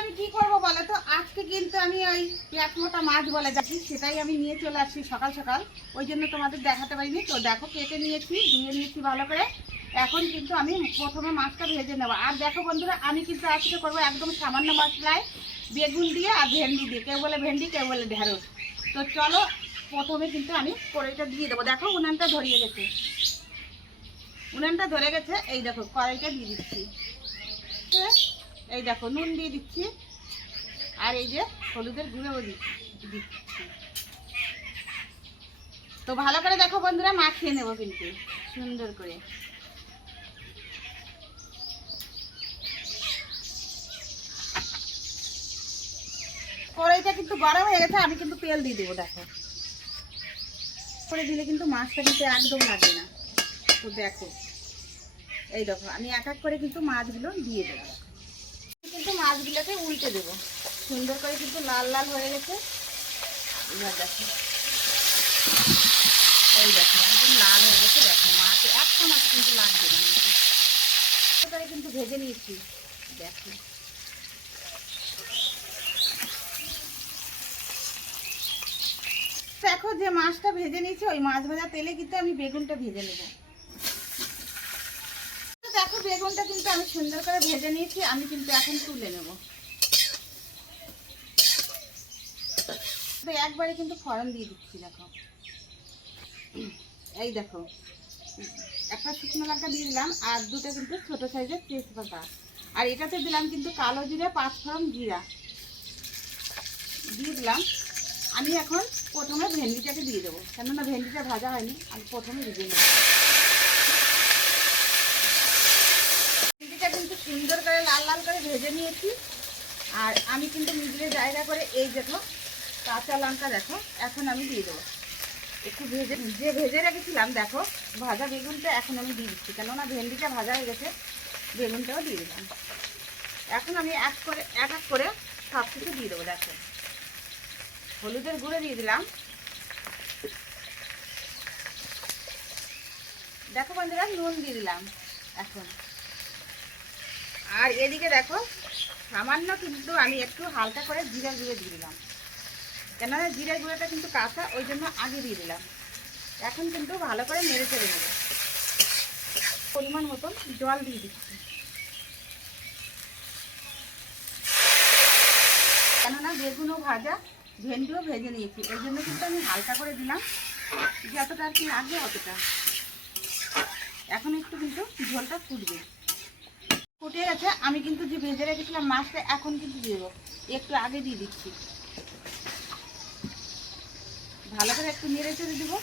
আমি কি করবো বলো তো, আজকে কিন্তু আমি ওই পেঁয়াজ মোটা মাছ বলে যাচ্ছি, সেটাই আমি নিয়ে চলে আসছি সকাল সকাল। ওই জন্য তোমাদের দেখাতে পারিনি। তো দেখো কেটে নিয়েছি, ধুয়ে নিয়েছি ভালো করে। এখন কিন্তু আমি প্রথমে মাছটা ভেজে নেবো। আর দেখো বন্ধুরা, আমি কিন্তু আজকে করবো একদম সামান্য মশলায়, বেগুন দিয়ে আর ভেন্ডি দিয়ে। কেউ বলে ভেন্ডি, কেউ বলে ঢেঁড়স। তো চলো প্রথমে কিন্তু আমি কড়াইটা দিয়ে দেবো। দেখো উনানটা ধরিয়ে গেছে, উনানটা ধরে গেছে। এই দেখো কড়াইটা দিয়ে দিচ্ছি। এই দেখো নুন দিয়ে দিচ্ছি, আর এই যে হলুদের গুঁড়ো দিচ্ছি। তো ভালো করে দেখো বন্ধুরা, মাখিয়ে নেবো কিন্তু সুন্দর করে। কড়াইটা কিন্তু গরম হয়ে গেছে, আমি কিন্তু তেল দিয়ে দেবো। দেখো করে দিলে কিন্তু মাছটা কিন্তু একদম লাগবে না। তো দেখো এই দেখো আমি এক এক করে কিন্তু মাছগুলো দিয়ে দেবো। কিন্তু মাছগুলোকে উল্টে দেবো সুন্দর করে, কিন্তু লাল লাল হয়ে গেছে। এবার দেখো এই দেখো একদম লাল হয়ে গেছে। দেখো মাছ একটা মাছ কিন্তু লাগবে না, করে কিন্তু ভেজে নিয়েছি। দেখো দেখো যে মাছটা ভেজে নিয়েছি, ওই মাছ ভাজা তেলে কিন্তু আমি বেগুনটা ভেজে নেব। দেখো বেগুনটা কিন্তু আমি সুন্দর করে ভেজে নিয়েছি, আমি কিন্তু এখন তুলে নেব। একবারে কিন্তু ফোড়ন দিয়ে দিচ্ছি। দেখো এই দেখো একটা শুকনো লঙ্কা দিয়ে দিলাম, আর দুটো কিন্তু ছোট সাইজের তেজপাতা। আর এটাতে দিলাম কিন্তু কালো জিরে, 5 ফোড়ন জিরা দিয়ে দিলাম। আমি এখন প্রথমে ভেন্ডিটাকে দিয়ে দেবো, কেননা ভেন্ডিটা ভাজা হয়নি, আমি প্রথমে ভেজে নেব। ভেন্ডিটা কিন্তু সুন্দর করে লাল লাল করে ভেজে নিয়েছি। আর আমি কিন্তু মিডিলে জায়গা করে এই দেখো কাঁচা লঙ্কা দেখো এখন আমি দিয়ে দেবো। একটু ভেজে রেখেছিলাম দেখো ভাজা বেগুনটা এখন আমি দিয়ে দিচ্ছি, কেননা ভেন্ডিটা ভাজা হয়ে গেছে। বেগুনটাও দিয়ে দিলাম। এখন আমি এক এক করে সব কিছু দিয়ে দেবো। দেখো হলুদের গুঁড়ো দিয়ে দিলাম। দেখো বন্ধুরা নুন দিয়ে দিলাম এখন। আর এদিকে দেখো সামান্য কিন্তু আমি একটু হালকা করে জিরা গুঁড়ো দিয়ে দিলাম, কেননা জিরা গুঁড়োটা কিন্তু কাঁচা, ওই জন্য আগে দিয়ে দিলাম। এখন কিন্তু ভালো করে নেড়ে চেড়ে নেব। পরিমাণ মতন জল দিয়ে দিচ্ছি, কেননা বেগুনও ভাজা ভেন্ডিও ভেজে নিয়েছি, ওই জন্য কিন্তু আমি হালকা করে দিলাম, যতটা আর কি লাগবে অতটা। এখন একটু কিন্তু ঝোলটা ফুটবে। ফুটে গেছে, আমি কিন্তু যে ভেজে রেখেছিলাম মাছটা এখন কিন্তু দিয়ে দেবো। একটু আগে দিয়ে দিচ্ছি, ভালো করে একটু নেড়ে চেড়ে দেবো।